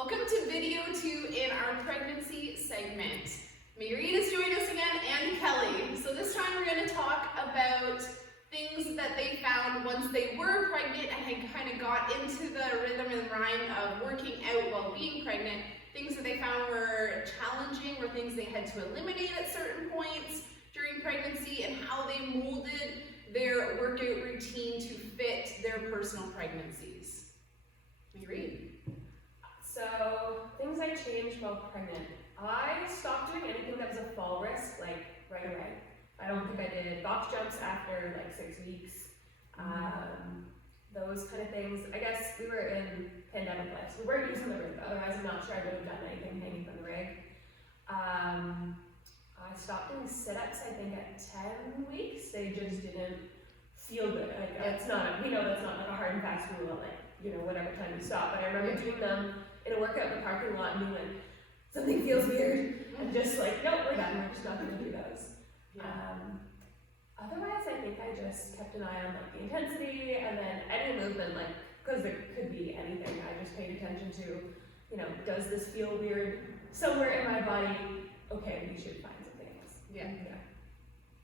Welcome to video 2 in our pregnancy segment. Maureen is joining us again, and Kelly. So this time we're going to talk about things that they found once they were pregnant and had kind of got into the rhythm and rhyme of working out while being pregnant. Things that they found were challenging, or things they had to eliminate at certain points during pregnancy, and how they molded their workout routine to fit their personal pregnancies. Maureen. So, things I changed while pregnant. I stopped doing anything that was a fall risk, like, right away. I don't think I did box jumps after, like, 6 weeks. Those kind of things. I guess we were in pandemic life, so we weren't using the rig, otherwise I'm not sure I would have done anything hanging from the rig. I stopped doing sit-ups, I think, at 10 weeks. They just didn't feel good. Like, it's not, we know that's not like a hard and fast rule, like, you know, whatever time you stop. But I remember doing them in a workout in the parking lot and being like, something feels weird. And just like, nope, we're done. We're just not going to do those. Otherwise, I think I just kept an eye on like the intensity, and then any movement, like, because it could be anything. I just paid attention to, you know, does this feel weird somewhere in my body? Okay, we should find something else. Yeah.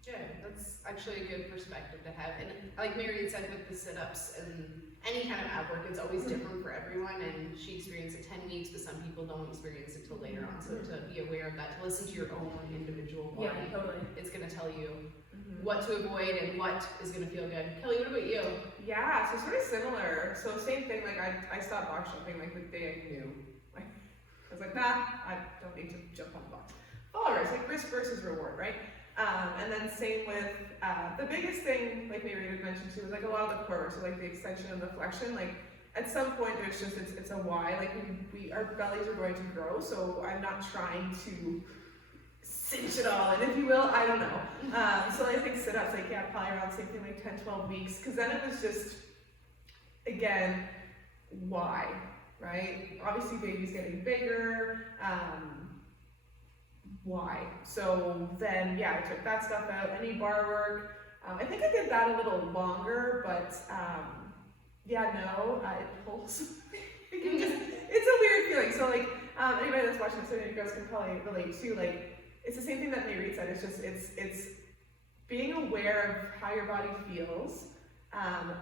Good. That's actually a good perspective to have. And like Marian said, with the sit-ups and any kind of ab work, it's always different for everyone, and she experienced it 10 weeks, but some people don't experience it till later on. So to be aware of that, to listen to your own individual body, totally. It's going to tell you what to avoid and what is going to feel good. Kelly, what about you? Yeah, so sort of similar. So same thing, like I stopped box jumping like the day I knew. Like, I was like, nah, I don't need to jump on the box. Followers, like risk versus reward, right? And then same with, the biggest thing, like Mary had mentioned too, was like a lot of the core work, so like the extension and the flexion, like at some point there's just, it's a why, like our bellies are going to grow, so I'm not trying to cinch it all in, if you will, I don't know. So I think sit-ups, like yeah, probably around the same thing, like 10, 12 weeks, because then it was just, again, why, right? Obviously baby's getting bigger, why? So then, yeah, I took that stuff out. Any bar work. I think I did that a little longer, but yeah, no, it pulls. It's a weird feeling. So like, anybody that's watching this video, you guys can probably relate to. Like, it's the same thing that Mary said. It's just, it's being aware of how your body feels,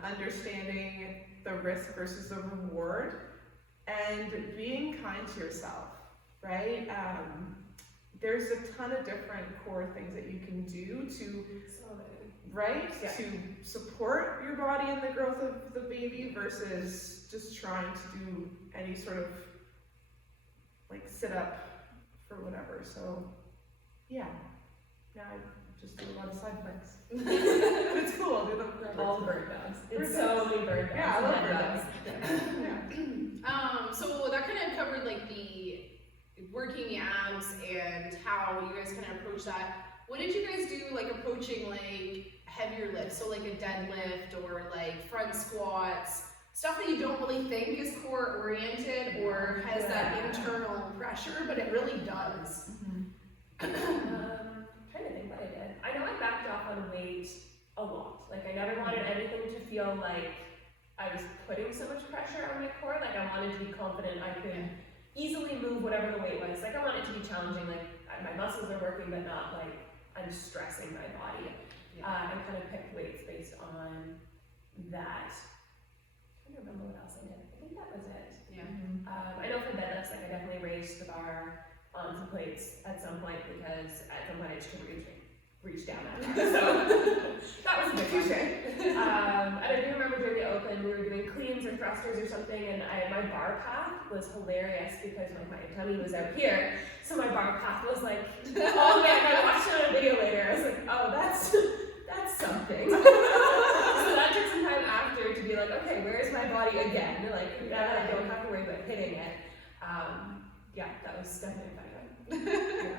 understanding the risk versus the reward, and being kind to yourself, right? There's a ton of different core things that you can do to, right? Yeah. To support your body and the growth of the baby versus just trying to do any sort of like sit up for whatever. So yeah, now I just do a lot of side flips. But it's cool. I'll do them forever. All the bird dogs. It's so many bird dogs. Yeah, I love bird dogs. Yeah. So that kind of covered like the working the abs and how you guys kind of approach that. What did you guys do like approaching like heavier lifts? So like a deadlift or like front squats, stuff that you don't really think is core oriented or has that internal pressure, but it really does. Trying to think what I did. I know I backed off on weight a lot. Like I never wanted anything to feel like I was putting so much pressure on my core. Like I wanted to be confident I could easily move whatever the weight was. Like I want it to be challenging, like my muscles are working, but not like I'm stressing my body. I kind of picked weights based on that. I'm trying to remember what else I did. I think that was it. Yeah. I know for deadlifts, like I definitely raised the bar on some plates at some point because at some point I just couldn't reach down that far. So that was a big one. And I do remember during the open, we were doing cleans or thrusters or something, and my bar path was hilarious because my tummy was out here. So my bar path was like, oh man, I watched it on a video later. I was like, oh, that's something. So that took some time after to be like, okay, where's my body again? Like, I don't have to worry about hitting it. Yeah, that was definitely a fun one. Yeah.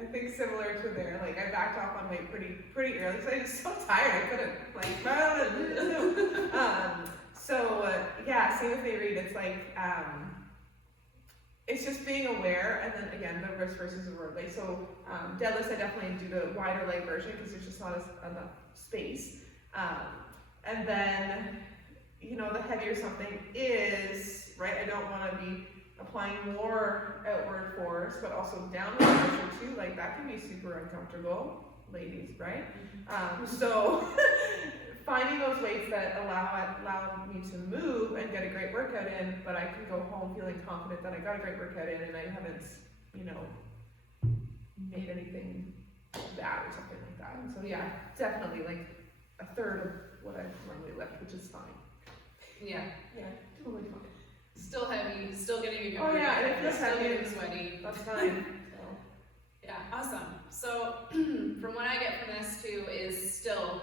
I think similar to there, like I backed off on weight pretty early because I was so tired I couldn't yeah, same with Mary. It's like it's just being aware, and then again the risk versus the reward. Like so, deadlifts I definitely do the wider leg version because there's just not enough space, and then you know the heavier something is, right? I don't want to be applying more outward force, but also downward pressure too, like that can be super uncomfortable, ladies, right? So finding those weights that allow me to move and get a great workout in, but I can go home feeling confident that I got a great workout in and I haven't, you know, made anything bad or something like that. And so yeah, definitely like a third of what I normally lift, which is fine. Yeah. Yeah, totally fine. Still heavy, still getting a good Oh, yeah, workout, and it feels still heavy. getting sweaty. That's fine. So. Yeah, awesome. So, from what I get from this too is still,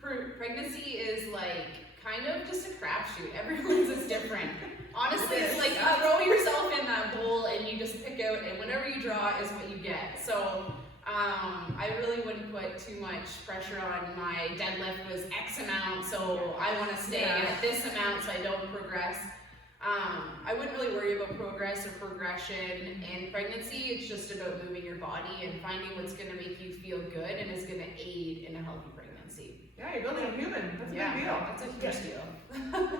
pregnancy is like kind of just a crapshoot. Everyone's is different. Honestly, it's like you throw yourself in that bowl and you just pick out, and whatever you draw is what you get. So, I really wouldn't put too much pressure on my deadlift was X amount, so I want to stay at this amount so I don't progress. I wouldn't really worry about progress or progression in pregnancy. It's just about moving your body and finding what's going to make you feel good and is going to aid in a healthy pregnancy. Yeah, you're building a human. That's a big deal. That's a huge deal.